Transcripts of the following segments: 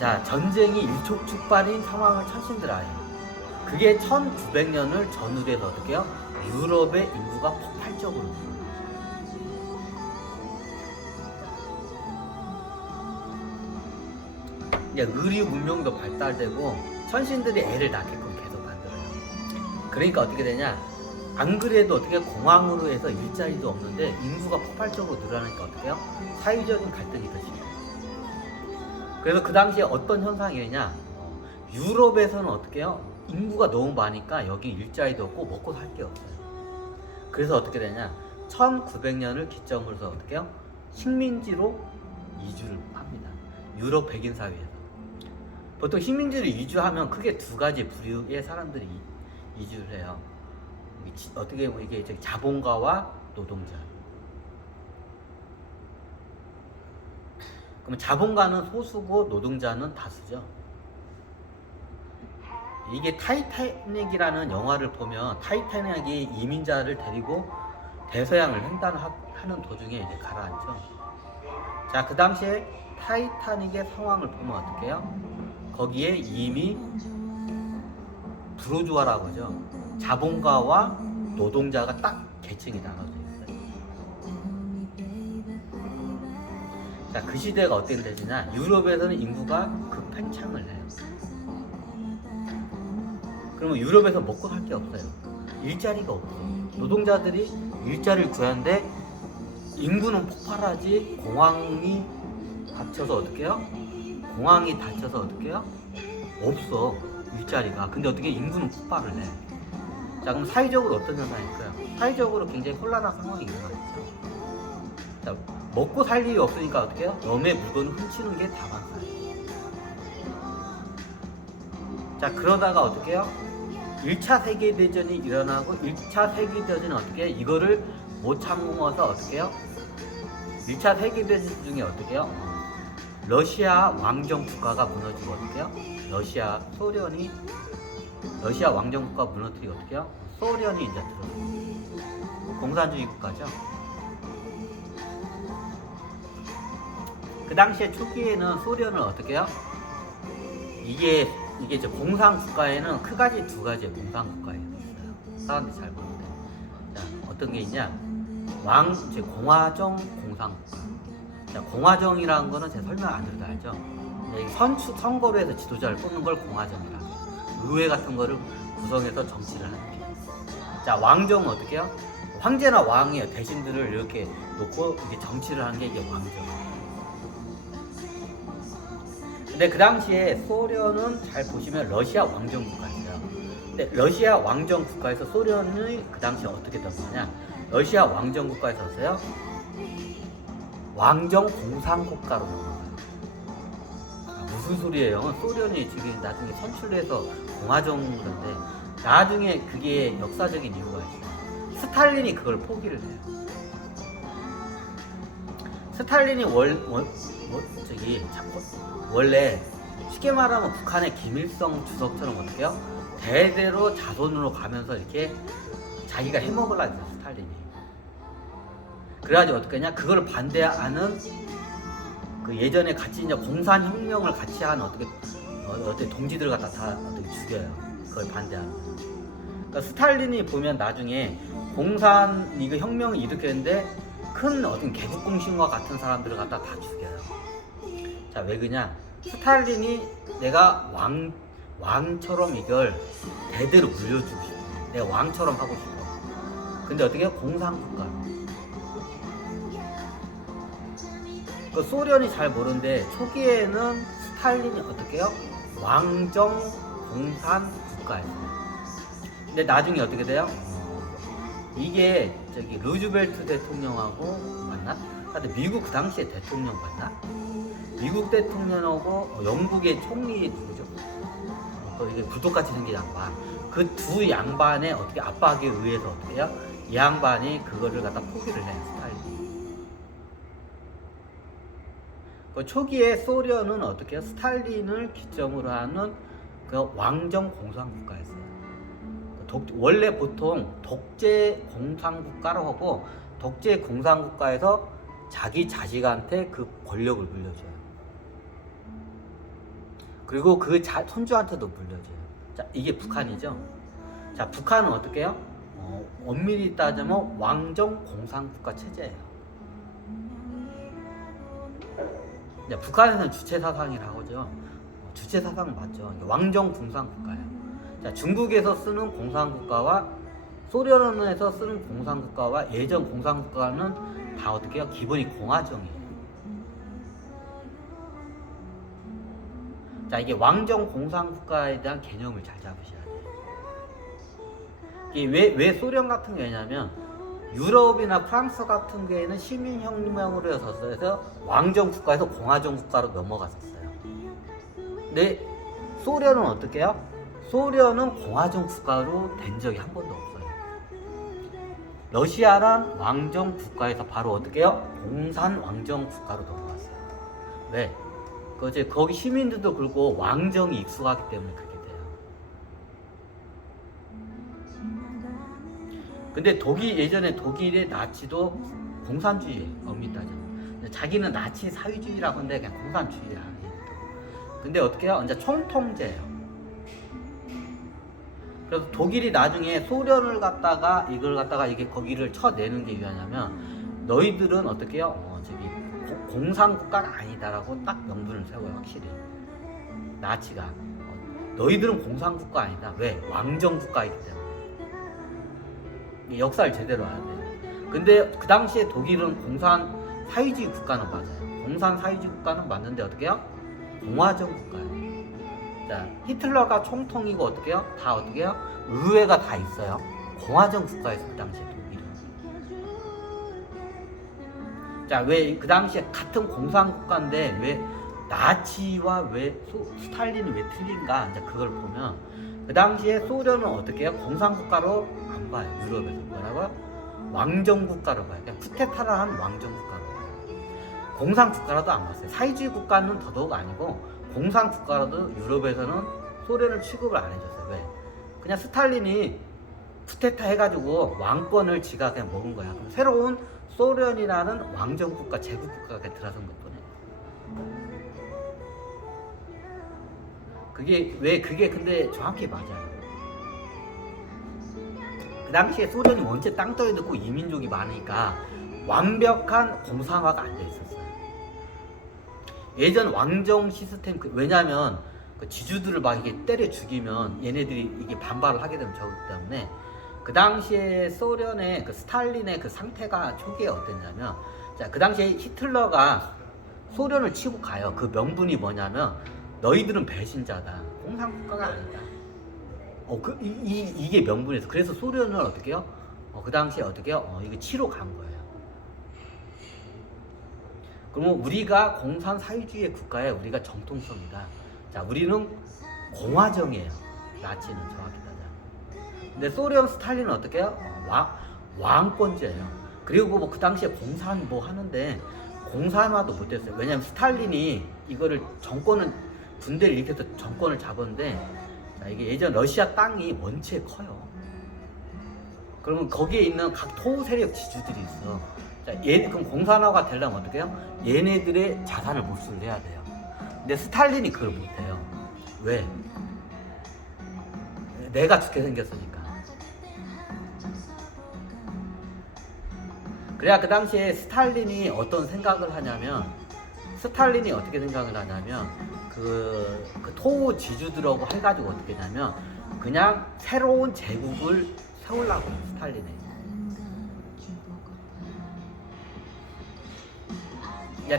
자, 전쟁이 일촉즉발인 상황을 천신들 아해요. 그게 1900년을 전후로 해서 어떻게 해요? 유럽의 인구가 폭발적으로 늘어나요. 이제 의료 문명도 발달되고 천신들이 애를 낳게끔 계속 만들어요. 그러니까 어떻게 되냐? 안 그래도 어떻게 공황으로 해서 일자리도 없는데 인구가 폭발적으로 늘어나니까 어떻게 해요? 사회적인 갈등이 더 심해요. 그래서 그 당시에 어떤 현상이냐? 유럽에서는 어떻게 해요? 인구가 너무 많으니까 여기 일자리도 없고 먹고 살 게 없어요. 그래서 어떻게 되냐? 1900년을 기점으로 해서 어떻게 해요? 식민지로 이주를 합니다. 유럽 백인 사회에서. 보통 식민지를 이주하면 크게 두 가지 부류의 사람들이 이주를 해요. 어떻게 보면 이게 자본가와 노동자. 그러면 자본가는 소수고 노동자는 다수죠. 이게 타이타닉이라는 영화를 보면 타이타닉이 이민자를 데리고 대서양을 횡단하는 도중에 이제 가라앉죠. 자, 그 당시에 타이타닉의 상황을 보면 어떻게 해요? 거기에 이미 부르주아라고 하죠. 자본가와 노동자가 딱 계층이 나눠져 있어요. 자, 그 시대가 어떻게 되느냐? 유럽에서는 인구가 급팽창을 해요. 그러면 유럽에서 먹고 살 게 없어요. 일자리가 없어요. 노동자들이 일자리를 구하는데 인구는 폭발하지 공황이 닫혀서 어떻게 해요? 공황이 닫혀서 어떻게 해요? 없어, 일자리가. 근데 어떻게 인구는 폭발을 해. 자, 그럼 사회적으로 어떤 현상일까요? 사회적으로 굉장히 혼란한 상황이 일어나죠. 자, 먹고 살 일이 없으니까 어떻게 해요? 남의 물건을 훔치는 게 다반사예요. 자, 그러다가 어떻게 해요? 1차 세계대전이 일어나고 1차 세계대전은 어떻게 해요? 이거를 못 참고해서 어떻게 해요? 1차 세계대전 중에 어떻게 해요? 러시아 왕정 국가가 무너지고 어떻게 해요? 러시아 왕정 국가 무너뜨리고 어떻게 해요? 소련이 이제 들어요. 공산주의 국가죠. 그 당시에 초기에는 소련을 어떻게 해요? 이게 이제 공산 국가에는 크가지 두 가지의 공산 국가가 있어요. 사람들이 잘 모르는데. 자, 어떤 게 있냐? 공화정 공산 국가. 자, 공화정이라는 거는 제가 설명 안 드려도 알죠? 선거로 해서 지도자를 뽑는 걸 공화정이라고 해요. 의회 같은 거를 구성해서 정치를 하는 게. 자, 왕정은 어떻게 해요? 황제나 왕이요. 대신들을 이렇게 놓고 이게 정치를 하는 게 이게 왕정. 근데 그 당시에 소련은 잘 보시면 러시아 왕정 국가였어요. 근데 러시아 왕정 국가에서 소련이 그 당시에 어떻게 된 거냐? 러시아 왕정 국가에서요 왕정 공산 국가로 넘어가요. 무슨 소리예요? 소련이 지금 나중에 선출해서 공화정인데 나중에 그게 역사적인 이유가 있어요. 스탈린이 그걸 포기를 해요. 스탈린이 원래 쉽게 말하면 북한의 김일성 주석처럼 어떻게 해요? 대대로 자손으로 가면서 이렇게 자기가 해먹으려고 했어요, 스탈린이. 그래가지고 어떻게 했냐? 그걸 반대하는 그 예전에 같이 이제 공산혁명을 같이 한 어떻게 동지들을 갖다 다 어떻게 죽여요. 그걸 반대하는. 그러니까 스탈린이 보면 나중에 공산 이거 혁명을 일으켰는데 큰 어떤 개국공신과 같은 사람들을 갖다 다 죽여요. 자, 왜 그러냐? 스탈린이 내가 왕처럼 이걸 대대로 물려주고 싶어. 내가 왕처럼 하고 싶어. 근데 어떻게 해요? 공산국가. 그 소련이 잘 모르는데 초기에는 스탈린이 어떻게 해요? 왕정 공산 국가였어요. 근데 나중에 어떻게 돼요? 이게 루즈벨트 대통령하고 맞나? 하여튼 미국 그 당시에 대통령 맞나? 미국 대통령하고 영국의 총리 누구죠? 이게 구독같이 생긴 양반. 그 두 양반의 어떻게 압박에 의해서 어떻게 해요? 이 양반이 그거를 갖다 포기를 해요, 스탈린이. 그 초기에 소련은 어떻게 해요? 스탈린을 기점으로 하는 그 왕정 공산국가였어요. 원래 보통 독재 공산국가로 하고 독재 공산국가에서 자기 자식한테 그 권력을 물려줘요. 그리고 그 손주한테도 물려줘요. 자, 이게 북한이죠. 자, 북한은 어떻게 해요? 엄밀히 따지면 왕정 공산국가 체제예요. 북한에서는 주체 사상이라고 하죠. 주체 사상 맞죠. 왕정 공산국가예요. 자, 중국에서 쓰는 공산국가와 소련에서 쓰는 공산국가와 예전 공산국가는 다 어떻게 해요? 기본이 공화정이에요. 자, 이게 왕정 공산국가에 대한 개념을 잘 잡으셔야 돼요. 이게 왜 소련 같은 경우냐면 유럽이나 프랑스 같은 경우에는 시민혁명으로 해서 왕정 국가에서 공화정 국가로 넘어갔었어요. 근데 소련은 어떻게 해요? 소련은 공화정 국가로 된 적이 한 번도 없어요. 러시아란 왕정 국가에서 바로 어떻게 해요? 공산 왕정 국가로 넘어갔어요. 왜? 거기 시민들도 그렇고 왕정이 익숙하기 때문에 그렇게 돼요. 근데 예전에 독일의 나치도 공산주의 엄밀히 따지면 자기는 나치 사회주의라고 하는데 그냥 공산주의야. 근데 어떻게 해요? 이제 총통제예요. 그래서 독일이 나중에 소련을 갖다가 이게 거기를 쳐내는 게 왜냐면 너희들은 어떻게 해요? 공산국가는 아니다라고 딱 명분을 세워요. 확실히 나치가 너희들은 공산국가 아니다. 왜? 왕정국가이기 때문에. 역사를 제대로 알아야 돼요. 근데 그 당시에 독일은 공산 사회주의 국가는 맞아요. 공산 사회주의 국가는 맞는데 어떻게 해요? 공화정 국가예요. 자, 히틀러가 총통이고 어떻게 해요? 다 어떻게 해요? 의회가 다 있어요. 공화정 국가에서 그 당시에 독일은. 자, 왜 그 당시에 같은 공산국가인데 왜 나치와 왜 스탈린이 왜 틀린가? 이제 그걸 보면 그 당시에 소련은 어떻게 해요? 공산국가로 안 봐요. 유럽에서 뭐라고요? 왕정국가로 봐요. 그냥 쿠데타를 한 왕정국가로 봐요. 공산국가라도 안 봤어요. 사회주의 국가는 더더욱 아니고 공산국가라도 유럽에서는 소련을 취급을 안 해줬어요. 왜? 그냥 스탈린이 쿠데타 해가지고 왕권을 지가 그냥 먹은 거야. 그럼 새로운 소련이라는 왕정국가, 제국국가가 들어선 것뿐이에요. 그게 근데 정확히 맞아요. 그 당시에 소련이 원체 땅덩이 듣고 이민족이 많으니까 완벽한 공산화가 안 돼 있었어요. 예전 왕정 시스템, 왜냐면 그 지주들을 막 이게 때려 죽이면 얘네들이 이게 반발을 하게 되면 저기 때문에 그 당시에 소련의 그 스탈린의 그 상태가 초기에 어땠냐면, 자, 그 당시에 히틀러가 소련을 치고 가요. 그 명분이 뭐냐면 너희들은 배신자다. 공산국가가 아니다. 이게 명분이었어. 그래서 소련을 어떻게 해요? 그 당시에 어떻게 해요? 이거 치러 간 거예요. 그러면 우리가 공산 사회주의 국가에 우리가 정통성이다. 자, 우리는 공화정이에요. 나치는 정확히 따져. 근데 소련 스탈린은 어떻게 해요? 왕권제예요. 그리고 뭐 그 당시에 공산 뭐 하는데 공산화도 못했어요. 왜냐면 스탈린이 이거를 군대를 일으켜서 정권을 잡았는데, 자, 이게 예전 러시아 땅이 원체 커요. 그러면 거기에 있는 각 토우 세력 지주들이 있어. 자, 그럼 공산화가 되려면 어떻게 해요? 얘네들의 자산을 몰수를 해야 돼요. 근데 스탈린이 그걸 못해요. 왜? 내가 죽게 생겼으니까. 그래야 그 당시에 스탈린이 어떤 생각을 하냐면, 그 토우 지주들하고 해가지고 어떻게 하냐면 그냥 새로운 제국을 세우려고 해요. 스탈린이.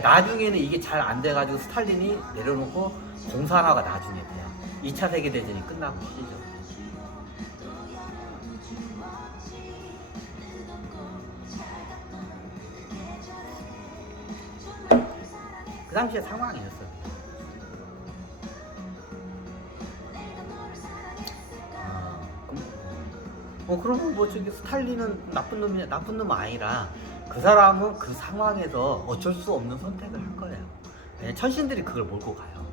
나중에는 이게 잘 안 돼가지고 스탈린이 내려놓고 공산화가 나중에 돼요. 2차 세계대전이 끝나고 시죠. 그 당시의 상황이었어요. 그러면 뭐 저기 스탈린은 나쁜 놈이냐? 나쁜 놈은 아니라 그 사람은 그 상황에서 어쩔 수 없는 선택을 한 거예요. 왜냐면 천신들이 그걸 몰고 가요.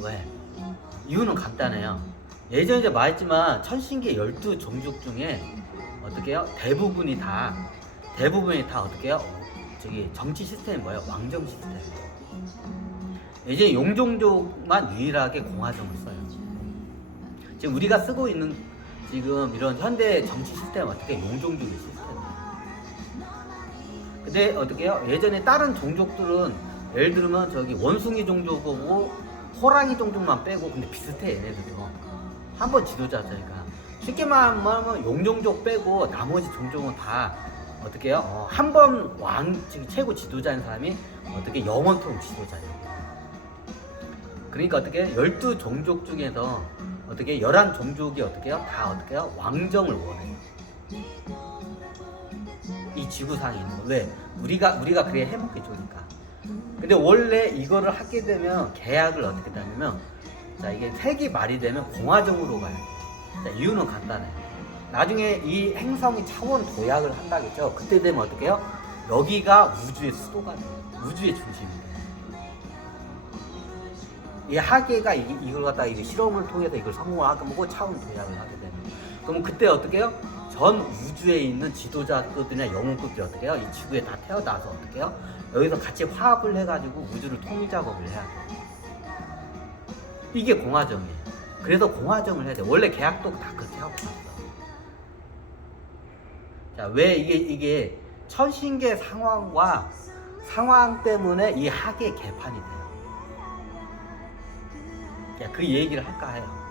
왜? 이유는 간단해요. 예전에 이제 말했지만 천신계 12종족 중에 어떻게 해요? 대부분이 다 어떻게 해요? 저기 정치 시스템이 뭐예요? 왕정 시스템. 이제 용종족만 유일하게 공화정을 써요. 지금 우리가 쓰고 있는 지금 이런 현대 정치 시스템은 어떻게 용종주의 시스템이에요. 근데 어떻게 해요? 예전에 다른 종족들은 예를 들면 저기 원숭이 종족하고 호랑이 종족만 빼고 근데 비슷해 얘네들도. 한번 지도자니까 쉽게 말하면 용종족 빼고 나머지 종족은 다 어떻게 해요? 한 번 왕 최고 지도자인 사람이 어떻게 영원토록 지도자예요. 그러니까 어떻게 12종족 중에서 어떻게 11종족이 어떻게 해요? 다 어떻게 해요? 왕정을 원해요. 이 지구상에 있는 거. 왜? 우리가 그래야 해먹기 좋으니까. 근데 원래 이거를 하게 되면 계약을 어떻게 하냐면 자 이게 세기 말이 되면 공화정으로 가요. 자, 이유는 간단해요. 나중에 이 행성이 차원 도약을 한다겠죠. 그때 되면 어떻게 해요? 여기가 우주의 수도가 돼요. 우주의 중심이 돼요. 이 하계가 이걸 갖다가 이제 실험을 통해서 이걸 성공을 하게 보고 차원 도약을 하게 되는. 그럼 그때 어떻게 해요? 전 우주에 있는 지도자급이나 영웅급들이 어떻게 해요? 이 지구에 다 태어나서 어떻게 해요? 여기서 같이 화합을 해가지고 우주를 통일 작업을 해야 돼요. 이게 공화정이에요. 그래서 공화정을 해야 돼요. 원래 계약도 다 그렇게 하고 갔어. 자, 왜 이게 천신계 상황과 상황 때문에 이 하계 개판이 돼요. 그 얘기를 할까 해요.